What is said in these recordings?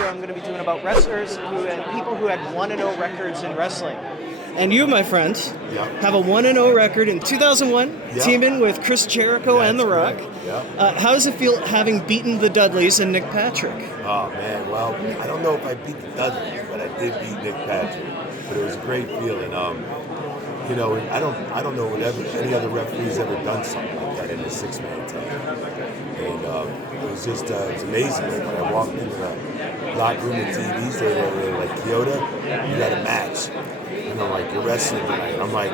video I'm going to be doing about wrestlers and people who had 1-0 records in wrestling. And you, my friend, have a 1-0 record in 2001, teaming with Chris Jericho and The Rock. How does it feel having beaten the Dudleys and Nick Patrick? Oh, man, well, I don't know if I beat the Dudleys, but I did beat Nick Patrick. But it was a great feeling. You know, I don't know what any other referee's ever done something like that in a 6-man tag. And it was just, it was amazing. Like, when I walked into the locker room with TVs, they were like, Chioda, you got a match. And I'm like, you're wrestling tonight. And I'm like,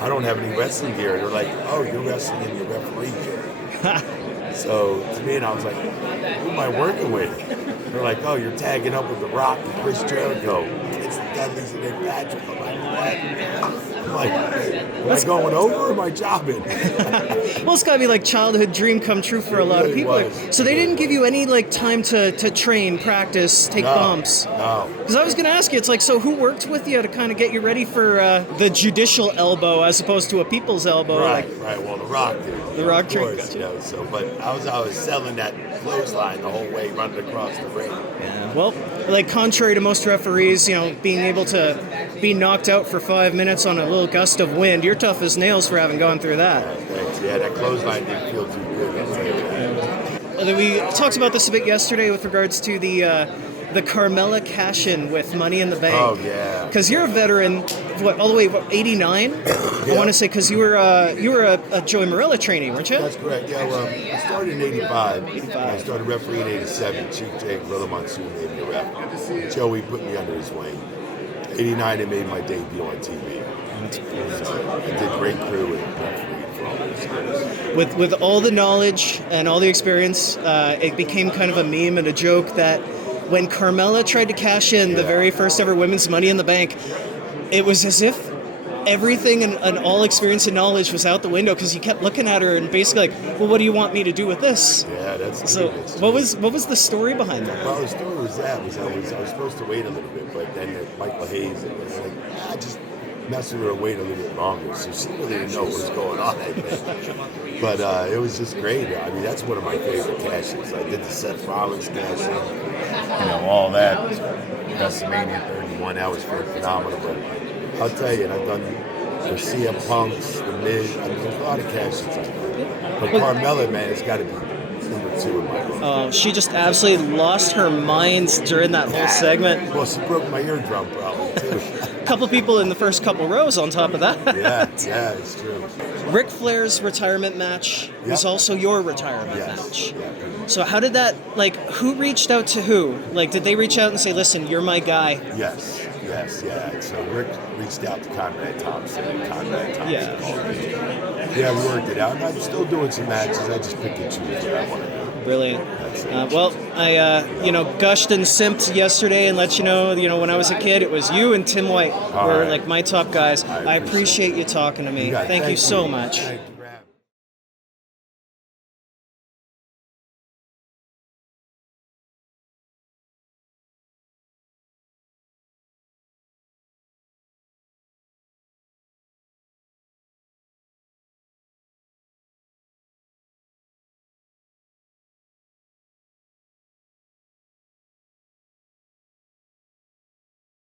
I don't have any wrestling gear. They're like, oh, you're wrestling in your referee gear. So to me, and I was like, who am I working with? They're like, oh, you're tagging up with The Rock and Chris Jericho. It's the Dudleys and Nick Patrick. I'm like, what? I'm like, am I going over or am I jobbing? Well, it's got to be like childhood dream come true for a lot of people. So they didn't give you any like time to train, practice, take bumps? No. Because I was going to ask you, it's like, so who worked with you to kind of get you ready for the judicial elbow as opposed to a people's elbow? Right. Well, The Rock did. The Rock trained. gotcha. You know, so, but I was selling that clothesline the whole way, running across the ring. Yeah. Well, like contrary to most referees, you know, being able to be knocked out for 5 minutes on a little gust of wind, you're tough as nails for having gone through that. Yeah, thanks. Yeah, that clothesline didn't feel too good. I'll tell you that. We talked about this a bit yesterday with regards to the Carmella cash-in with Money in the Bank. Oh, yeah. Because you're a veteran, all the way, 89? I want to say, because you were a Joey Marella trainee, weren't you? That's correct. Yeah, well, I started in 85. I started refereeing in 87. Chief Jake Brother Monsoon made me a ref. Joey put me under his wing. 89, I made my debut on TV. I did great crew and refereeing for all those years. With all the knowledge and all the experience, it became kind of a meme and a joke that when Carmella tried to cash in the very first ever women's Money in the Bank, it was as if everything and all experience and knowledge was out the window because you kept looking at her and basically like, well, what do you want me to do with this? Yeah, that's so. True. What was the story behind that? Well, the story was I was supposed to wait a little bit, but then Michael Hayes was like, just mess with her and wait a little bit longer. So she really didn't know what was going on, I think. But it was just great. I mean, that's one of my favorite cashes. I did the Seth Rollins cash, you know, all that. WrestleMania 31, that was phenomenal. But I'll tell you, I've done the CM Punks, the Miz, I mean, there's a lot of cashes I've done. But Carmella, man, it's got to be number 2 in my book. Oh, she just absolutely lost her mind during that whole segment. Well, she broke my eardrum probably, too. A couple people in the first couple rows on top of that. yeah, it's true. Ric Flair's retirement match was also your retirement match. Yeah. So how did that, like, who reached out to who? Like, did they reach out and say, listen, you're my guy? Yes, yeah. So Rick reached out to Conrad Thompson. Called me. Yeah, we worked it out. And I'm still doing some matches. I just pick and choose what I want to do. Brilliant. Well, I gushed and simped yesterday and let you know, when I was a kid, it was you and Tim White were like my top guys. I appreciate you talking to me. Thank you so much.